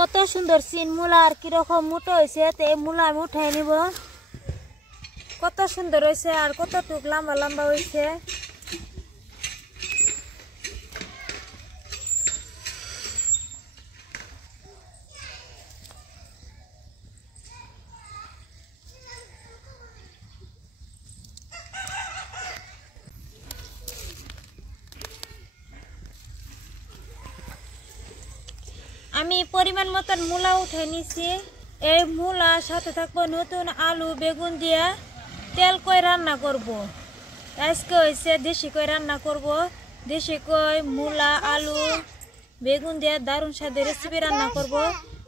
কত সুন্দর সিন মূলা আর কিরকম মোটা হয়েছে। তো এই মূলা আমি উঠাই নিব। কত সুন্দর হয়েছে আর কতটুক লম্বা লম্বা হয়েছে। আমি পরিমাণ মতন মূলা উঠে নিছি। এই মূলা সাথে থাকবো নতুন আলু বেগুন দিয়ে তেল কই রান্না করব। আজকে হয়েছে দেশি কই রান্না করব। দেশি কই মূলা আলু বেগুন দিয়ে দারুণ স্বাদের রেসিপি রান্না করব।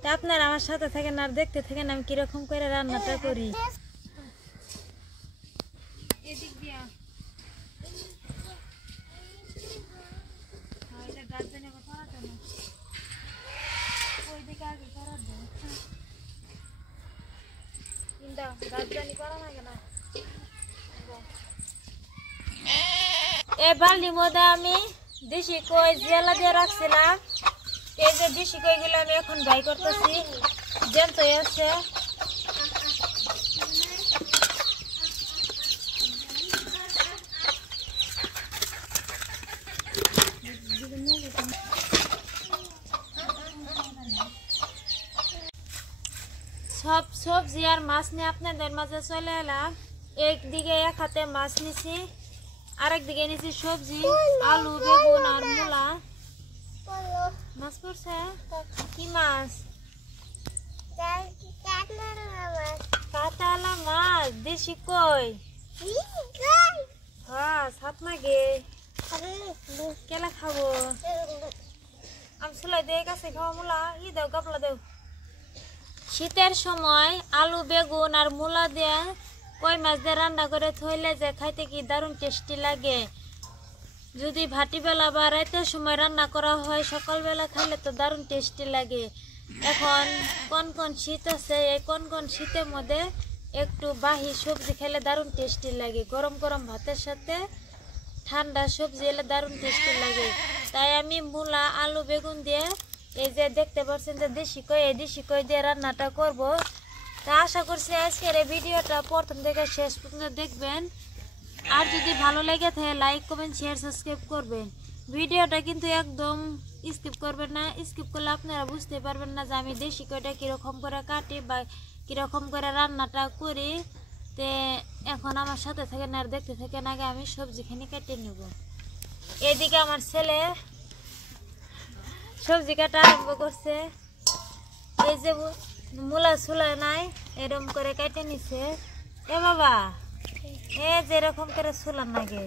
তা আপনারা আমার সাথে থাকেন আর দেখতে থাকেন আমি কিরকম করে রান্নাটা করি। এই বালতির মধ্যে আমি দেশি কই জেলা দিয়ে রাখছিলাম। এই যে দেশি কইগুলো আমি এখন ফ্রাই করতেছি। জ্যান্ত আছে। সব সবজি আর মাছ নিয়ে আপনাদের মাঝে চলে এলাম। একদিকে এক হাতে মাছ নিছি, আরেক দিকে নিছি সবজি আলু বেগুন আর মূলা। মাছ পড়ছে কি মাছ? পাতালা মাছ দেশি কই। হ্যাঁ সাত মাগে কেলা খাবো আমি চুলাই দিয়ে কাছে খাওয়া মূলা ই দেও গাপলা দেও। শীতের সময় আলু বেগুন আর মূলা দিয়ে কই মাছ দিয়ে রান্না করে থইলে যে খাইতে কি দারুণ টেস্টি লাগে। যদি ভাটিবেলা বা রাতের সময় রান্না করা হয় সকালবেলা খাইলে তো দারুণ টেস্টি লাগে। এখন কোন শীত আছে, এই কোন শীতের মধ্যে একটু বাহি সবজি খেলে দারুণ টেস্টি লাগে। গরম গরম ভাতের সাথে ঠান্ডা সবজি এলে দারুণ টেস্টি লাগে। তাই আমি মূলা আলু বেগুন দিয়ে এই যে দেখতে পাচ্ছেন যে দেশি কই, এই দেশি কই দিয়ে রান্নাটা করব। তা আশা করছি আজকের এই ভিডিওটা প্রথম থেকে শেষ পর্যন্ত দেখবেন। আর যদি ভালো লেগে থাকে লাইক কমেন্ট শেয়ার সাবস্ক্রাইব করবেন। ভিডিওটা কিন্তু একদম স্কিপ করবেন না। স্কিপ করলে আপনারা বুঝতে পারবেন না যে আমি দেশি কইটা কীরকম করে কাটি বা কীরকম করে রান্নাটা করি। তে এখন আমার সাথে থাকেন আর দেখতে থাকেন। আগে আমি সবজিখানি কেটে নেব। এদিকে আমার ছেলে সবজি কাটা আরম্ভ করছে। এই যে মূলা ছুলা নাই এরকম করে কেটে নিছে। এ বাবা এ যেরকম করে ছুলার নাগে।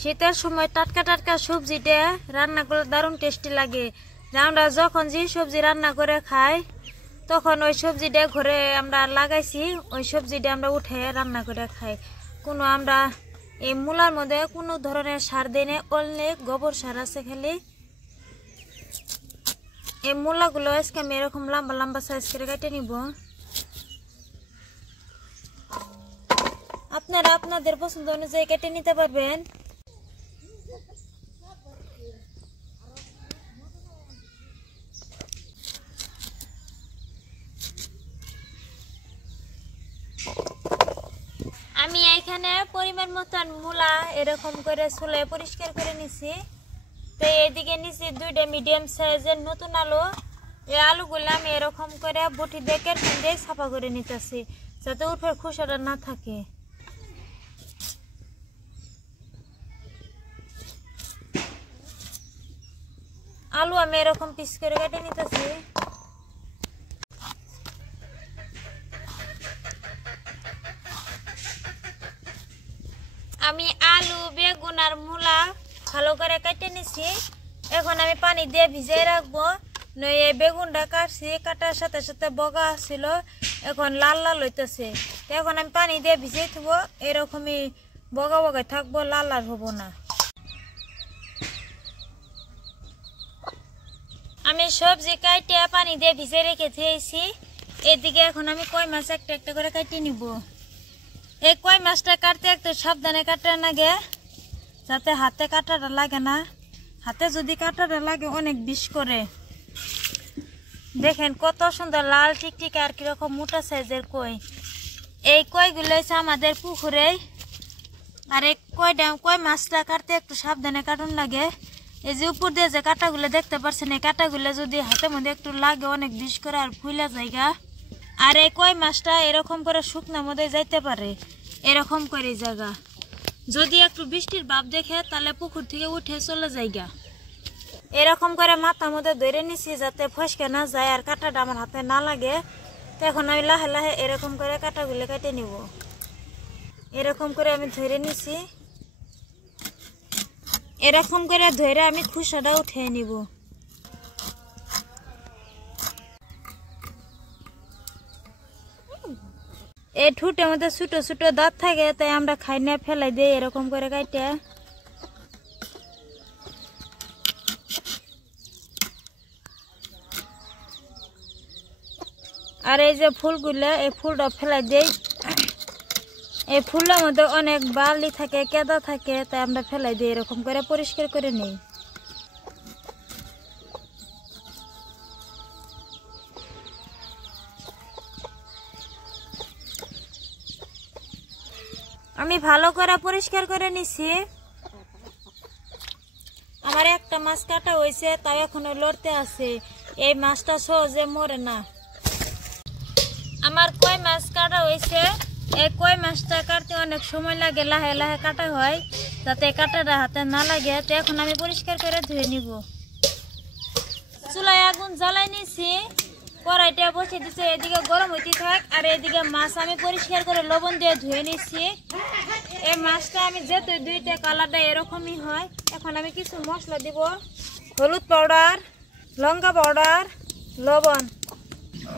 শীতের সময় টাটকা টাটকা সবজিটা রান্না করলে দারুণ টেস্টি লাগে। আমরা যখন যে সবজি রান্না করে খাই তখন ওই সবজিটা ঘরে আমরা লাগাইছি, ওই সবজিটা আমরা উঠে রান্না করে খাই। কোনো আমরা এই মূলার মধ্যে কোনো ধরনের সার দেই না, অনেক গোবর সার আছে খালি। এই মূলাগুলো আজকে আমি এরকম লম্বা লম্বা সাইজ করে কেটে নিব। আপনারা আপনাদের পছন্দ অনুযায়ী কেটে নিতে পারবেন। আমি এখানে পরিমাণ মতন মূলা এরকম করে চুলে পরিষ্কার করে নিছি। তো এইদিকে নিছি দুইটা মিডিয়াম সাইজের নতুন আলু। এই আলুগুলো আমি এরকম করে বটি দিয়ে কেটে দিয়ে সাফা করে নিতেছি যাতে উপরে খোসাটা না থাকে। আলু আমি এরকম পিস করে কেটে নিতেছি। আমি আলু বেগুন আর মূলা ভালো করে কেটে নিছি। এখন আমি পানি দিয়ে ভিজিয়ে রাখবো। এই বেগুনটা কাটছি, কাটার সাথে সাথে বগা ছিল, এখন লাল লাল হইতেছে। এখন আমি পানি দিয়ে ভিজিয়ে থাকবো, এরকমই বগা বগায় থাকবো, লাল লাল হবো না। আমি সবজি কাটে পানি দিয়ে ভিজিয়ে রেখে দিয়েছি। এদিকে এখন আমি কই মাছ একটা একটা করে কাটিয়ে নিব। এই কই মাছটা কাটতে একটু সাবধানে কাটার লাগে, যাতে হাতে কাটাটা লাগে না। হাতে যদি কাটাটা লাগে অনেক বিষ করে। দেখেন কত সুন্দর লাল টিকটিকা আর কিরকম মোটা সাইজের কই। এই কইগুলো হচ্ছে আমাদের পুকুরে। আর এই কই মাছটা কাটতে একটু সাবধানে কাটুন লাগে। এই যে উপর দিয়ে যে কাটাগুলো দেখতে পাচ্ছেন, এই কাটাগুলো যদি হাতের মধ্যে একটু লাগে অনেক বিষ করে আর ফুলা জায়গা। আর এই কই মাছটা এরকম করে শুকনার মধ্যে যাইতে পারে, এরকম করে জায়গা। যদি একটু বৃষ্টির ভাব দেখে তাহলে পুকুর থেকে উঠে চলে যায়গা। এরকম করে মাথার মধ্যে ধরে নিছি যাতে ফসকে না যায় আর কাটাটা আমার হাতে না লাগে। তো এখন আমি লাহে লাহে এরকম করে কাটাগুলো কেটে নিব। এরকম করে আমি ধরে নিছি। এরকম করে ধরে আমি খোসাটা উঠে নিব। এই ঠুটের মধ্যে ছোট ছোট দাঁত থাকে, তাই আমরা খাই না, ফেলাই দিই এরকম করে কাটে। আর এই যে ফুলগুলো, এই ফুলটা ফেলাই দেই। এই ফুলের মধ্যে অনেক বালি থাকে, কেদা থাকে, তাই আমরা ফেলাই দিই, এরকম করে পরিষ্কার করে নিই। আমি ভালো করে পরিষ্কার করে নিছি। আমার একটা মাছ কাটা হয়েছে, তাও এখনো লড়তে আছে। এই মাছটা সহজে মরে না। আমার কই মাছ কাটা হয়েছে। এই কই মাছটা কাটতে অনেক সময় লাগে, লাহে লাহে কাটা হয় যাতে কাটাটা হাতে না লাগে। তো এখন আমি পরিষ্কার করে ধুয়ে নিব। চুলায় আগুন জ্বালাই নিছি, কড়াইটা বসিয়ে দিচ্ছে, এদিকে গরম হইতে থাক। আর এদিকে মাছ আমি পরিষ্কার করে লবণ দিয়ে ধুয়ে নিচ্ছি। এই মাছটা আমি যেহেতু দুইটা কালারটা এরকমই হয়। এখন আমি কিছু মশলা দিব, হলুদ পাউডার, লঙ্কা পাউডার, লবণ।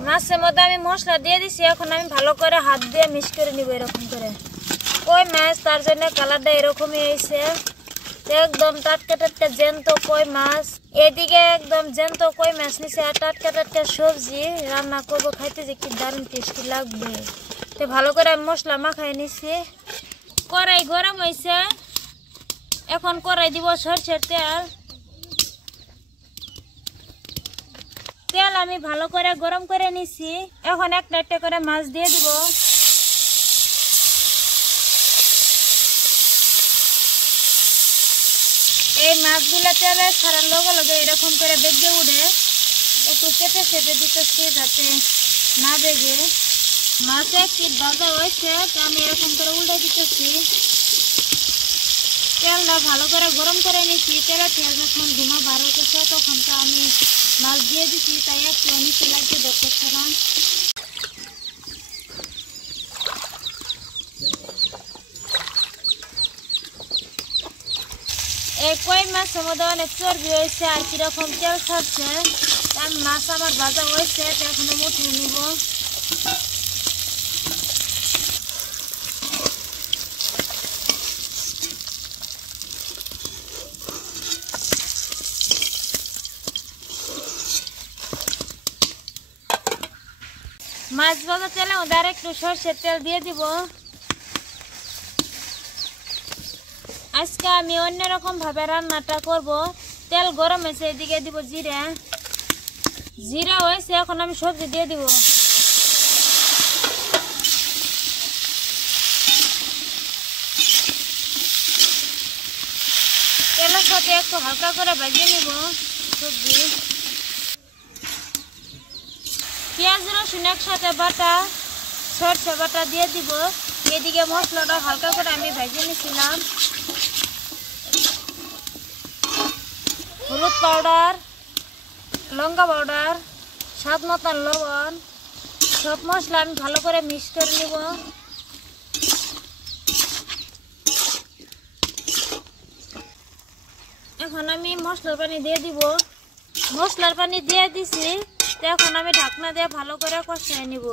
মাছের মধ্যে আমি মশলা দিয়ে দিছি। এখন আমি ভালো করে হাত দিয়ে মিক্স করে নিব এরকম করে। কই মাছ তার জন্য কালারটা এরকমই হয়েছে। একদম টাটকা টাটকা জ্যান্ত কই মাছ। এদিকে একদম জ্যান্ত কই মাছ নিছে আর টাটকা টাটকা সবজি রান্না করব, খাইতে যে কি দারুণ টেস্টি লাগবে। তো ভালো করে আমি মশলা মাখাই নিছি। কড়াই গরম হয়েছে, এখন কড়াই দিব সরষের তেল। তেল আমি ভালো করে গরম করে নিছি। এখন একটা একটা করে মাছ দিয়ে দিব। এই মাছগুলো তেলে ছাড়ার লগে লগে এরকম করে বেগে উঠে একটু চেপে চেপে দিতেছি যাতে না বেগে। মাছ এক পিঠ ভাজা হয়েছে, তো আমি এরকম করে উল্টে দিতেছি। তেলটা ভালো করে গরম করে নিচ্ছি। তেলে তেল যখন ধুমা বার হতেছে তখন তো আমি মাছ দিয়ে দিচ্ছি, তাই একটু নিচে লাগিয়ে দেখতেছে না। এই কই মাছের মধ্যে অনেক চর্বি হয়েছে আর কিরকম তেল ছাড়ছে। আমি মাছ আমার ভাজা হয়েছে, এখন আমি উঠিয়ে নিব। মাছ ভাজা তেলে ওদের একটু সরষের তেল দিয়ে দিব। আজকে আমি অন্যরকম ভাবে রান্নাটা করব। তেল গরম হয়েছে, এদিকে দিব জিরা। জিরা হয়েছে, এখন আমি সবজি দিয়ে দিব। তেলের সাথে একটু হালকা করে ভেজে নিব সবজি। পেঁয়াজ রসুন একসাথে বাটা, সরষে বাটা দিয়ে দিব। এদিকে মশলাটা হালকা করে আমি ভেজে নিয়েছিলাম। হলুদ পাউডার, লঙ্কা পাউডার, স্বাদ মতন লবণ, সব মশলা আমি ভালো করে মিক্স করে নিব। এখন আমি মশলার পানি দিয়ে দিব। মশলার পানি দিয়ে দিছি, এখন আমি ঢাকনা দিয়ে ভালো করে কষিয়ে নিব।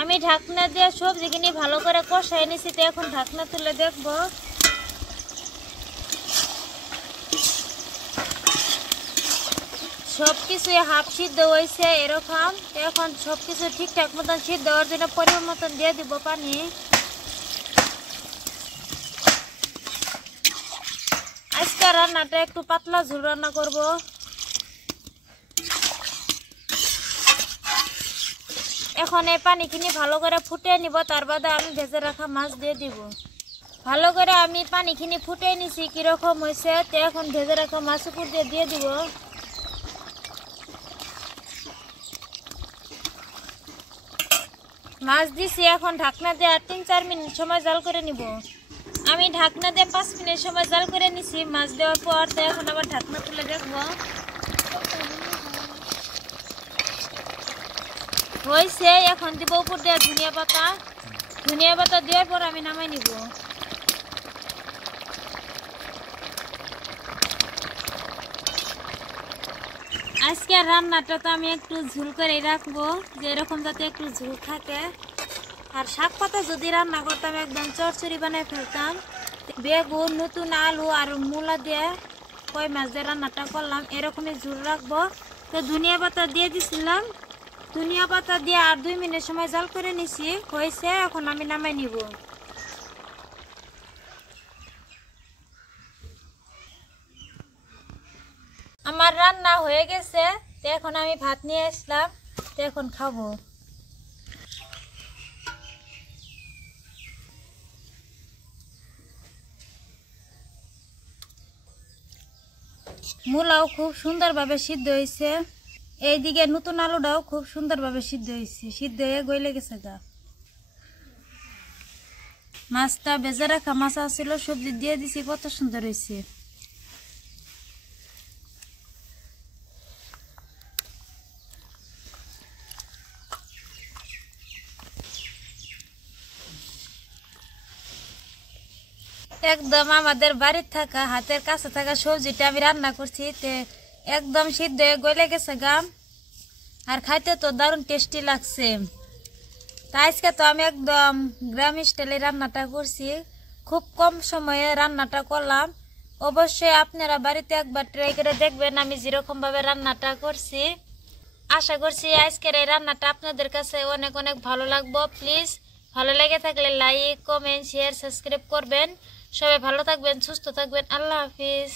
আমি ঢাকনা দিয়ে সবজিগুলি ভালো করে কষিয়ে নিছি। তো এখন ঢাকনা তুলে দেখব। সবকিছু হাফ সিদ্ধ হয়েছে এরকম। এখন সবকিছু ঠিকঠাক মতন সিদ্ধ হওয়ার জন্য পরিমাণ মতন দিয়ে দিব পানি। আজকে রান্নাটা একটু পাতলা ঝোল রান্না করব। এখন এই পানিখিনি ভালো করে ফুটিয়ে নিব, তার বাদে আমি ভেজে রাখা মাছ দিয়ে দিব। ভালো করে আমি পানিখিনি ফুটিয়ে নিছি, কিরকম হয়েছে। তো এখন ভেজে রাখা মাছ উপর দিয়ে দিব। মাছ দিছি, এখন ঢাকনা দিয়ে 3-4 মিনিট সময় জাল করে নিব। আমি ঢাকনা দিয়ে 5 মিনিট সময় জাল করে নিছি মাছ দেওয়ার পর। তো এখন আবার ঢাকনা তুলে দেখবো হয়েছে। এখন দিব উপর দিয়ে ধনিয়া পাতা। ধনিয়া পাতা দেওয়ার পর আমি নামাই নিব। আজকে রান্নাটা তো আমি একটু ঝোল করে রাখবো, যে এরকম যাতে একটু ঝোল থাকে। আর শাক পাতা যদি রান্না করতাম একদম চচ্চড়ি বানাই ফেলতাম। বেগুন, নতুন আলু আর মূলা দিয়ে কই মাছ দিয়ে রান্নাটা করলাম, এরকমই ঝোল রাখবো। তো ধনিয়া পাতা দিয়ে দিছিলাম, ধনিয়া পাতা দিয়ে আর 2 মিনিট সময় জাল করে নিছি হয়েছে। এখন আমি নামাই নিব। আমার রান্না হয়ে গেছে। তো এখন আমি ভাত নিয়ে আসলাম, তো এখন খাবো। মূলাও খুব সুন্দরভাবে সিদ্ধ হয়েছে, এইদিকে নতুন আলুটাও খুব সুন্দরভাবে সিদ্ধ হয়েছে, সিদ্ধ হয়ে গইলে গেছে গা। মাছটা ভেজে রাখা মাছ ছিল, সবজি দিয়ে দিছি, কত সুন্দর হয়েছে। একদম আমাদের বাড়ির থাকা হাতের কাছে থাকা সবজিটা আমি রান্না করছি, তে একদম সিদ্ধ হয়ে গলে গেছে গা। আর খাইতে তো দারুণ টেস্টি লাগছে। তা আজকে তো আমি একদম গ্রাম স্টাইলে রান্নাটা করছি, খুব কম সময়ে রান্নাটা করলাম। অবশ্যই আপনারা বাড়িতে একবার ট্রাই করে দেখবেন আমি যেরকম ভাবে রান্নাটা করছি। আশা করছি আজকের এই রান্নাটা আপনাদের কাছে অনেক অনেক ভালো লাগবে। প্লিজ ভালো লেগে থাকলে লাইক, কমেন্ট, শেয়ার, সাবস্ক্রাইব করবেন। সবাই ভালো থাকবেন, সুস্থ থাকবেন। আল্লাহ হাফিজ।